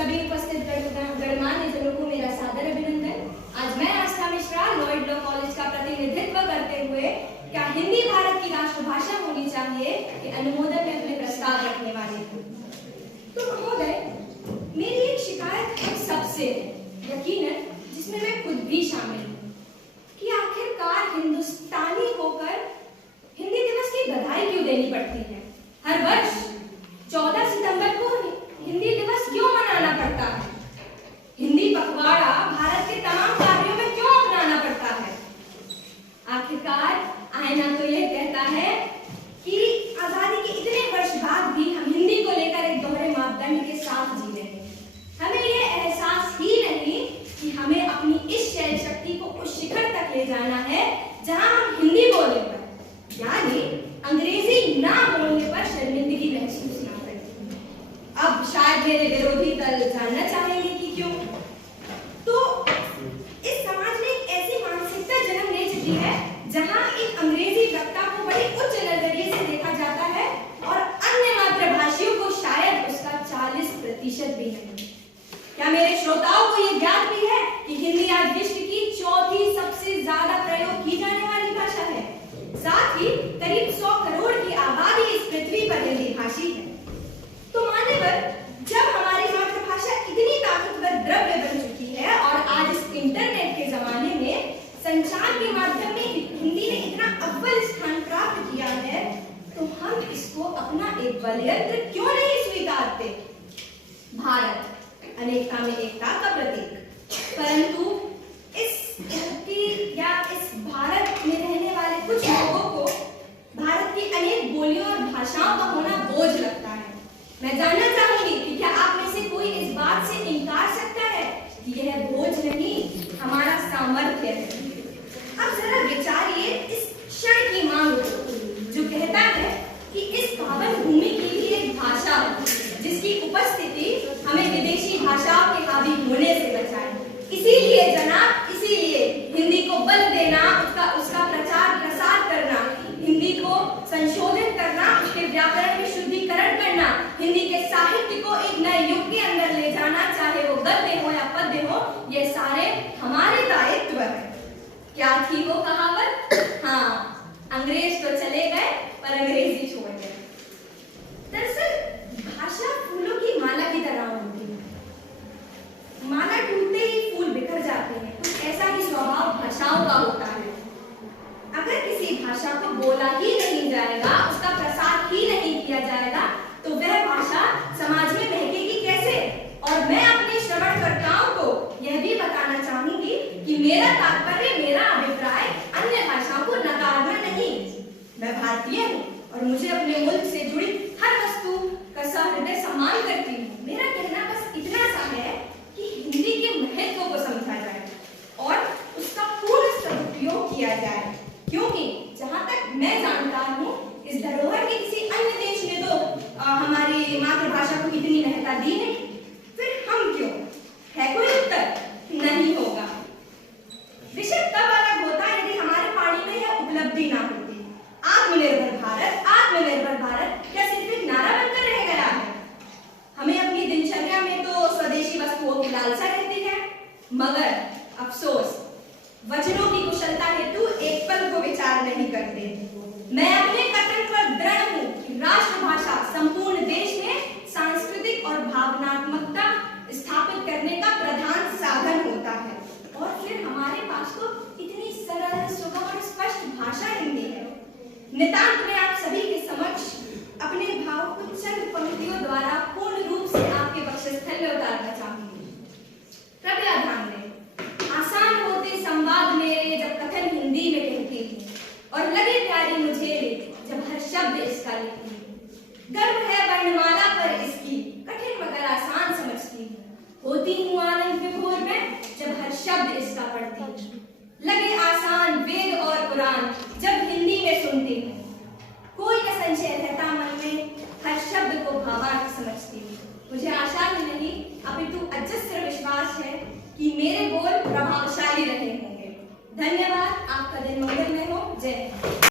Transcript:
सभी उपस्थित गणमान्य जनों को मेरा सादर अभिनंदन। आज मैं आस्था मिश्रा लॉयड लॉ कॉलेज का प्रतिनिधित्व करते हुए क्या हिंदी भारत की राष्ट्रभाषा होनी चाहिए कि अनुमोदन में अपने प्रस्ताव रखने वाली हूँ। तो महोदय, मेरी एक शिकायत है सबसे, यकीनन जिसमें मैं खुद भी शामिल हूँ, कि आखिरकार हिंदुस्तानी होकर हिंदी दिवस की बधाई क्यों देनी पड़ती है। हर वर्ष 14 सितंबर को हिंदी दिवस क्यों मनाना पड़ता है। हिंदी पखवाड़ा भारत के तमाम कार्यों में क्यों अपनाना पड़ता है। आखिरकार आईना तो यह कहता है कि आजादी के इतने वर्ष बाद भी हम हिंदी को लेकर एक दोहरे मापदंड के साथ जी रहे हैं। हमें यह एहसास ही नहीं कि हमें अपनी इस शैल शक्ति को उस शिखर तक ले जाना है जहां हम हिंदी बोलने पर, यानी अंग्रेजी ना बोलने पर शर्मिंदगी महसूस ना करें। अब शायद मेरे विरोधी दल जानना चाहेंगे कि क्यों। तो इस समाज में एक ऐसी मानसिकता जन्म ले चुकी है जहां एक अंग्रेजी वक्ता को बड़े उच्च नजरिए से देखा जाता है और अन्य मातृभाषियों को शायद उसका 40% भी नहीं। क्या मेरे श्रोताओं को यह ज्ञात भी है कि हिंदी आज विश्व की चौथी सबसे ज्यादा प्रयोग की जाने वाली भाषा है। साथ ही करीब 100 करोड़ की आबादी इस पृथ्वी पर हिंदी भाषी है। तो मान्यवर, जब हमारी मातृभाषा इतनी ताकतवर द्रव्य बन चुकी है और आज इस इंटरनेट के जमाने में संचार के माध्यम में हिंदी ने इतना अव्वल स्थान प्राप्त किया है, तो हम इसको अपना एक बलयंत्र क्यों नहीं स्वीकारते। भारत अनेकता में एकता का प्रतीक, परंतु इस भारत में रहने वाले कुछ लोगों को भारत की अनेक बोलियों और भाषाओं का होना बोझ लगता है। मैं जानना चाहूंगी कि क्या आप में से कोई इस बात से इनकार सकता है कि यह बोझ नहीं, हमारा सामर्थ्य है। अब जरा विचारिए इस क्षण की मांग को, जो कहता है कि इस पावन भूमि की भी एक भाषा जिसकी उपस्थिति हमें विदेशी भाषाओं के हावी होने से बचाए। इसीलिए जनाब, इसीलिए हिंदी को बल देना, उसका प्रचार प्रसार करना, हिंदी को संशोधित करना, उसके व्याकरण में शुद्धिकरण करना, हिंदी के साहित्य को एक नए युग के अंदर ले जाना, चाहे वो गद्य हो या पद्य हो, ये सारे हमारे दायित्व है। क्या थी वो कहावत? हाँ, अंग्रेज तो चले गए पर अंग्रेजी छोड़ गए। दरअसल भाषा फूलों की माला की तरह होती है। माला टूटते ही फूल बिखर जाते हैं। कुछ ऐसा ही स्वभाव भाषाओं का होता है। अगर किसी भाषा को बोला ही नहीं जाएगा, उसका प्रसार ही नहीं किया जाएगा, तो वह भाषा समाज में महकेगी कैसे। और मैं अपने श्रवणकर्ताओं को यह भी बताना चाहूंगी कि मेरा तात्पर्य, मेरा अभिप्राय अन्य भाषाओं को नकारना नहीं। मैं भारतीय हूँ और मुझे अपने मुल्क से जुड़ी हर वस्तु का सहृदय सम्मान करती हूँ। मेरा कहना बस इतना सा है कि हिंदी के महत्व को समझा जाए और उसका पूर्ण सदुपयोग किया जाए, क्योंकि जहां तक मैं जानता हूँ, इस धरोहर के किसी अन्य देश ने तो हमारी मातृभाषा को इतनी महत्ता दी नहीं। फिर हम क्यों? है कोई उत्तर? नहीं होगा। विषय तब अलग होता यदि हमारे पानी में यह उपलब्धि ना होती। आत्मनिर्भर भारत क्या सिर्फ एक नारा बनकर रह गया है? हमें अपनी दिनचर्या में तो स्वदेशी वस्तुओं की लालसा रहती है, मगर अफसोस वचनों की कुशलता हेतु एक पल को विचार नहीं करते। मैं अपने कथन पर दृढ़ हूं कि राष्ट्रभाषा संपूर्ण देश में सांस्कृतिक और भावनात्मकता स्थापित करने का प्रधान साधन होता है। और फिर हमारे पास तो इतनी सरल, सुगम और स्पष्ट भाषा हिंदी है। नितांत में आप सभी के समक्ष अपने भाव को चंद पंक्तियों द्वारा पूर्ण रूप से आपके वक्षस्थल में उतारना चाहूंगी। कृपया ध्यान दें। आसान होते संवाद मेरे जब कथन हिंदी में कहती हूँ, और लगे प्यारी मुझे जब हर शब्द इसका लिखती हूँ। गर्व है वर्णमाला पर इसकी, कठिन मगर आसान समझती हूँ। होती हूँ आनंद विभोर में जब हर शब्द इसका पढ़ती हूँ। लगे आसान वेद और कुरान जब हिंदी में सुनती हूँ। कोई न संशय रहता मन में, हर शब्द को भावार्थ समझती हूँ। मुझे आशा ही नहीं अपितु अजस्र विश्वास है कि मेरे बोल प्रभावशाली रहे होंगे। धन्यवाद। आपका दिन मंगलमय हो। जय हिंद।